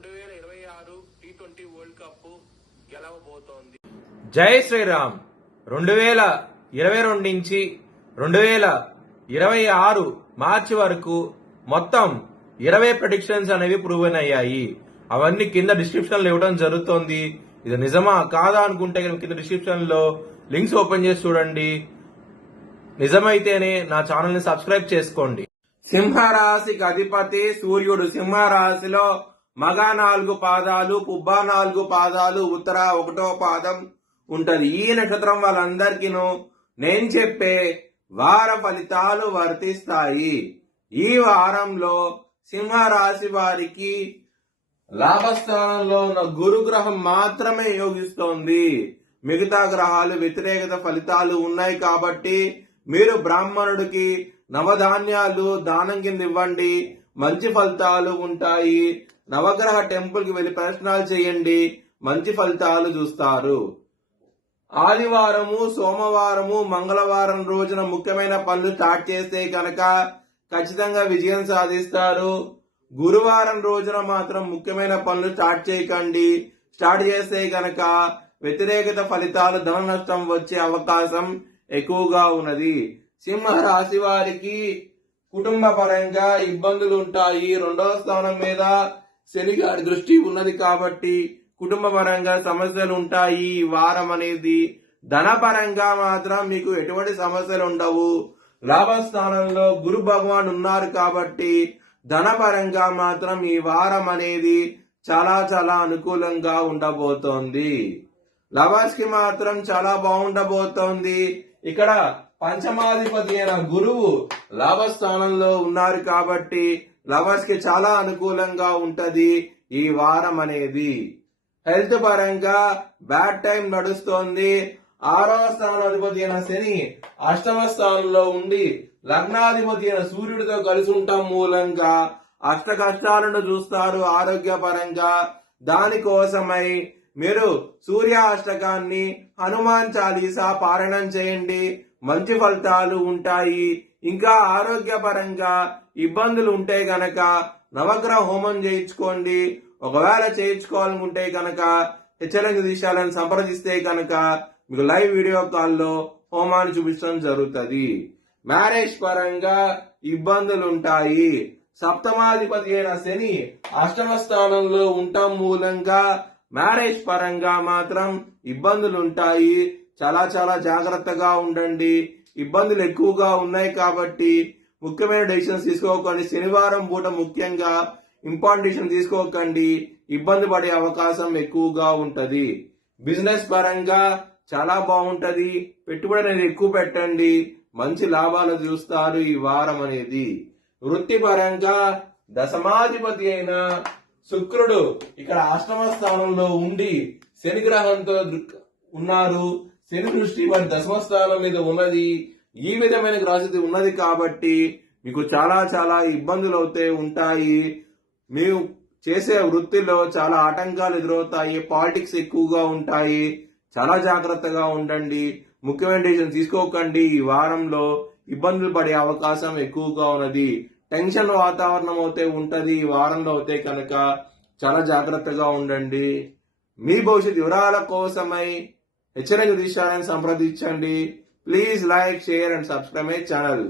2026 T20 world cup గెలవబోతోంది. జై శ్రీరామ్. 2022 నుంచి 2026 మార్చి వరకు మొత్తం 20 ప్రెడిక్షన్స్ అనేవి ప్రూవెన్ అయ్యాయి. అవన్నీ కింద డిస్క్రిప్షన్ లో ఇవ్వడం జరుగుతోంది. ఇది నిజమా కాదా అనుకుంటే కింద డిస్క్రిప్షన్ లో లింక్స్ ఓపెన్ చేసి చూడండి. నిజమైతేనే నా ఛానల్ ని సబ్స్క్రైబ్ చేసుకోండి. సింహరాశికి అధిపతి సూర్యుడు. సింహరాశిలో మగ 4 పాదాలు, పుబ్బ 4 పాదాలు, ఉత్తర 1వ పాదం ఉంటది. ఈ నక్షత్రం వాళ్ళందరికీను నేను చెప్పే వార ఫలితాలు వర్తిస్తాయి. ఈ వారంలో సింహరాశి వారికి లాభస్థానంలో ఉన్న గురుగ్రహం మాత్రమే యోగిస్తోంది. మిగతా గ్రహాలు వ్యతిరేకత ఫలితాలు ఉన్నాయి కాబట్టి మీరు బ్రాహ్మణుడికి నవధాన్యాలు దానం కింద ఇవ్వండి, మంచి ఫలితాలు ఉంటాయి. నవగ్రహ టెంపుల్ కి వెళ్లి ప్రదర్శనలు చేయండి, మంచి ఫలితాలు చూస్తారు. ఆదివారము, సోమవారము, మంగళవారం రోజున ముఖ్యమైన పనులు స్టార్ట్ చేస్తే కనుక ఖచ్చితంగా విజయం సాధిస్తారు. గురువారం రోజున మాత్రం ముఖ్యమైన పనులు స్టార్ట్ చేయకండి. స్టార్ట్ చేస్తే కనుక వ్యతిరేకత ఫలితాలు, ధన నష్టం వచ్చే అవకాశం ఎక్కువగా ఉన్నది. సింహ రాశి వారికి కుటుంబ పరంగా ఇబ్బందులు ఉంటాయి. 2వ స్థానం మీద శని గారి దృష్టి ఉన్నది కాబట్టి కుటుంబ పరంగా సమస్యలు ఉంటాయి. ఈ వారం అనేది ధన పరంగా మాత్రం మీకు ఎటువంటి సమస్యలు ఉండవు. లాభస్థానంలో గురు భగవాన్ ఉన్నారు కాబట్టి ధనపరంగా మాత్రం ఈ వారం అనేది చాలా చాలా అనుకూలంగా ఉండబోతోంది. లవర్స్ కి మాత్రం చాలా బాగుండబోతోంది. ఇక్కడ పంచమాధిపతి అయిన గురువు లాభస్థానంలో ఉన్నారు కాబట్టి లవర్స్ కి చాలా అనుకూలంగా ఉంటది ఈ వారం అనేది. హెల్త్ పరంగా బ్యాడ్ టైం నడుస్తోంది. 6వ స్థానాధిపతి అయిన శని 8వ స్థానంలో ఉండి లగ్నాధిపతి అయిన సూర్యుడితో కలిసి ఉండటం మూలంగా అష్ట కష్టాలను చూస్తారు ఆరోగ్య పరంగా. దానికోసమై మీరు సూర్య అష్టకాన్ని, హనుమాన్ చాలీసా పారాయణం చేయండి, మంచి ఫలితాలు ఉంటాయి. ఇంకా ఆరోగ్య పరంగా ఇబ్బందులు ఉంటే గనక నవగ్రహ హోమం చేయించుకోండి. ఒకవేళ చేయించుకోవాలనుకుంటే కనుక హెచ్చరిక దిశాలను సంప్రదిస్తే కనుక మీకు లైవ్ వీడియో కాల్లో హోమాన్ని చూపించడం జరుగుతుంది. మ్యారేజ్ పరంగా ఇబ్బందులు ఉంటాయి. సప్తమాధిపతి అయిన శని 8వ స్థానంలో ఉండటం మూలంగా మ్యారేజ్ పరంగా మాత్రం ఇబ్బందులు ఉంటాయి. చాలా చాలా జాగ్రత్తగా ఉండండి. ఇబ్బందులు ఎక్కువగా ఉన్నాయి కాబట్టి ముఖ్యమైన డెసిషన్స్ తీసుకోకండి. శనివారం పూట ముఖ్యంగా ఇంపార్టెంట్ డెసిషన్ తీసుకోకండి. ఇబ్బంది పడే అవకాశం ఎక్కువగా ఉంటది. బిజినెస్ పరంగా చాలా బాగుంటది. పెట్టుబడి అనేది ఎక్కువ పెట్టండి, మంచి లాభాలు చూస్తారు ఈ వారం అనేది. వృత్తి పరంగా దశమాధిపతి అయిన శుక్రుడు ఇక్కడ 8వ స్థానంలో ఉండి శని గ్రహంతో ఉన్నారు. శని దృష్టి వారి 10వ స్థానం మీద ఉన్నది. ఈ విధమైన గ్రహస్థితి ఉన్నది కాబట్టి మీకు చాలా చాలా ఇబ్బందులు అవుతే ఉంటాయి. మీరు చేసే వృత్తిలో చాలా ఆటంకాలు ఎదురవుతాయి. పాలిటిక్స్ ఎక్కువగా ఉంటాయి. చాలా జాగ్రత్తగా ఉండండి. ముఖ్యమైన డెసిషన్ తీసుకోకండి. ఈ వారంలో ఇబ్బందులు పడే అవకాశం ఎక్కువగా ఉన్నది. టెన్షన్ వాతావరణం అయితే ఉంటది. ఈ వారంలో అయితే కనుక చాలా జాగ్రత్తగా ఉండండి. మీ భవిష్యత్ వివరాల కోసమై హెచ్చరిక దిశాలను సంప్రదించండి. Please like, share and subscribe my channel.